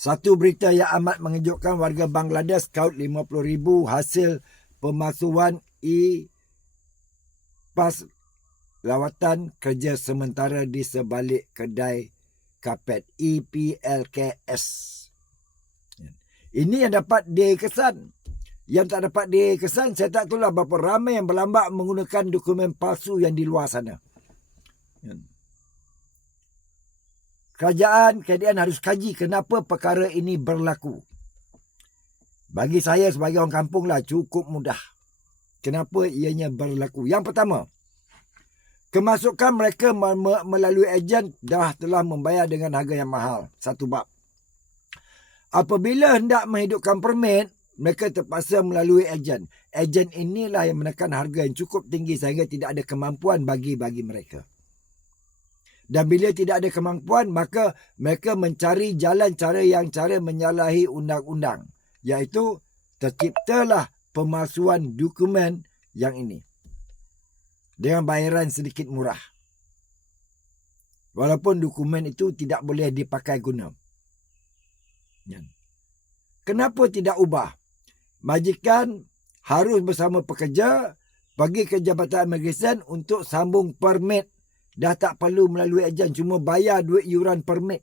Satu berita yang amat mengejutkan warga Bangladesh kaut 50,000 hasil pemalsuan e pas lawatan kerja sementara di sebalik kedai kapet EPLKS. Ini yang dapat dikesan. Yang tak dapat dikesan, saya tak tahulah berapa ramai yang berlambak menggunakan dokumen palsu yang di luar sana. Kerajaan KDN harus kaji kenapa perkara ini berlaku. Bagi saya sebagai orang kampung lah cukup mudah. Kenapa ianya berlaku? Yang pertama, kemasukan mereka melalui ejen dah telah membayar dengan harga yang mahal. Satu bab. Apabila hendak menghidupkan permit, mereka terpaksa melalui ejen. Ejen inilah yang menekan harga yang cukup tinggi sehingga tidak ada kemampuan bagi-bagi mereka. Dan bila tidak ada kemampuan, maka mereka mencari jalan cara yang cara menyalahi undang-undang. Iaitu terciptalah pemalsuan dokumen yang ini. Dengan bayaran sedikit murah. Walaupun dokumen itu tidak boleh dipakai guna. Kenapa tidak ubah? Majikan harus bersama pekerja bagi ke Jabatan Immigration untuk sambung permit Dah tak perlu melalui ejen cuma bayar duit yuran permit.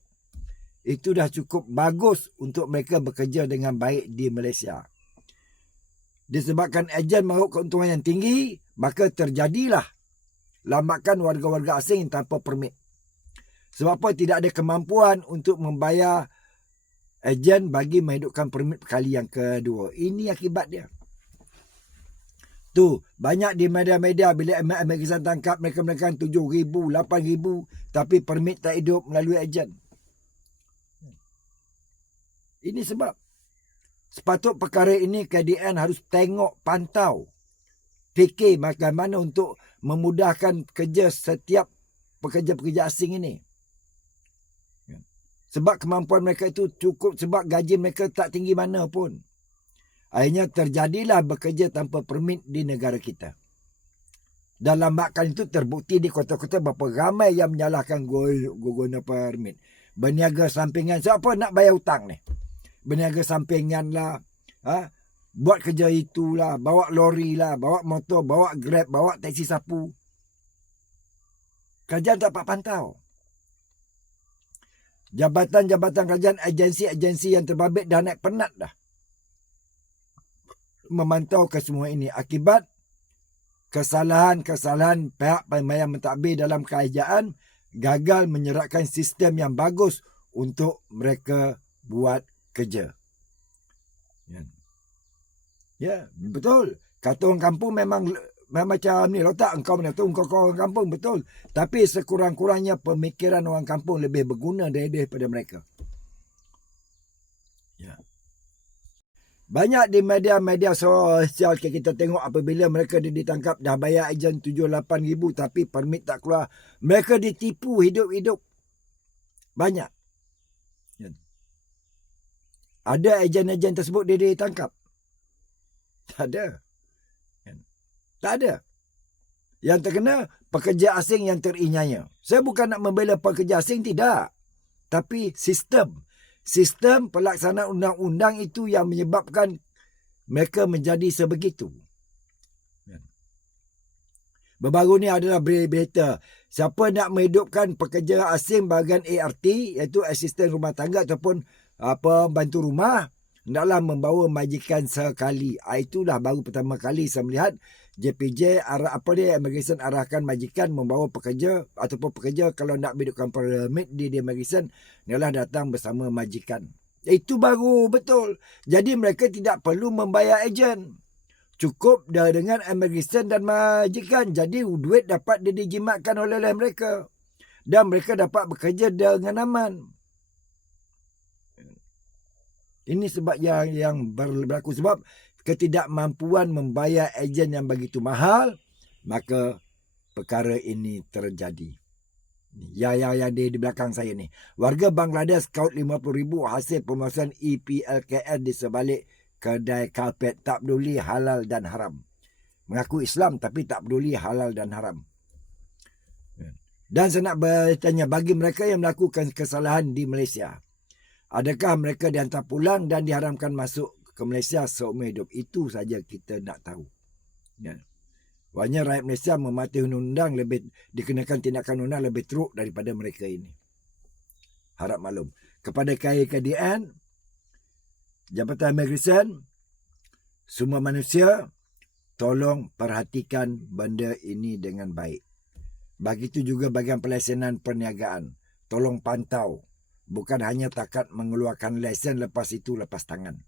Itu dah cukup bagus untuk mereka bekerja dengan baik di Malaysia. Disebabkan ejen mahu keuntungan yang tinggi, maka terjadilah lambakan warga-warga asing tanpa permit. Sebab apa tidak ada kemampuan untuk membayar ejen bagi menghidupkan permit kali yang kedua. Ini akibat dia. Tu, banyak di media-media bila Amerika tangkap mereka mereka tujuh ribu, lapan ribu, tapi permit tak hidup melalui ejen. Ini sebab. Sepatut perkara ini KDN harus tengok pantau. Fikir bagaimana untuk memudahkan kerja setiap pekerja-pekerja asing ini. Sebab kemampuan mereka itu cukup sebab gaji mereka tak tinggi mana pun. Akhirnya terjadilah bekerja tanpa permit di negara kita. Dalam lambakan itu terbukti di kota-kota berapa ramai yang menyalahkan guna permit. Berniaga sampingan. Siapa nak bayar hutang ni? Berniaga sampingan lah. Ha? Buat kerja itulah. Bawa lori lah. Bawa motor. Bawa grab. Bawa taksi sapu. Kerajaan tak dapat pantau. Jabatan-jabatan kerajaan, agensi-agensi yang terbabit dah naik penat dah memantau ke semua ini akibat kesalahan-kesalahan pihak pemain mentadbir dalam kerajaan gagal menyerahkan sistem yang bagus untuk mereka buat kerja. Ya, ya betul. Kata orang kampung memang memang macam ni letak engkau mana tu engkau orang kampung betul. Tapi sekurang-kurangnya pemikiran orang kampung lebih berguna daripada mereka. Ya. Banyak di media-media sosial kita tengok apabila mereka ditangkap dah bayar ejen 7-8 ribu tapi permit tak keluar. Mereka ditipu hidup-hidup. Banyak. Ya. Ada ejen-ejen tersebut dia ditangkap? Tak ada. Ya. Tak ada. Yang terkena pekerja asing yang terinyanya. Saya bukan nak membela pekerja asing, tidak. Tapi sistem sistem pelaksanaan undang-undang itu yang menyebabkan mereka menjadi sebegitu. Baru-baru ni adalah berita siapa nak menghidupkan pekerja asing bahagian ART iaitu asisten rumah tangga ataupun apa bantu rumah hendaklah membawa majikan sekali. Ah, itulah baru pertama kali saya melihat JPJ arah apa dia immigration arahkan majikan membawa pekerja ataupun pekerja kalau nak hidupkan permit di di immigration ialah datang bersama majikan. Itu baru betul. Jadi mereka tidak perlu membayar ejen. Cukup dah dengan immigration dan majikan. Jadi duit dapat dijimatkan oleh mereka. Dan mereka dapat bekerja dengan aman. Ini sebab yang yang berlaku sebab ketidakmampuan membayar ejen yang begitu mahal, maka perkara ini terjadi. Ya, ya, ya, di, di belakang saya ni. Warga Bangladesh kaut ribu hasil pemasaran EPLKN di sebalik kedai karpet tak peduli halal dan haram. Mengaku Islam tapi tak peduli halal dan haram. Dan saya nak bertanya bagi mereka yang melakukan kesalahan di Malaysia. Adakah mereka dihantar pulang dan diharamkan masuk ke Malaysia seumur hidup? Itu saja kita nak tahu. Ya. Banyak rakyat Malaysia mematuhi undang-undang lebih dikenakan tindakan undang lebih teruk daripada mereka ini. Harap maklum. Kepada KIKDN, Jabatan Immigration, semua manusia, tolong perhatikan benda ini dengan baik. Begitu juga bagian pelayanan perniagaan. Tolong pantau. Bukan hanya takat mengeluarkan lesen lepas itu lepas tangan.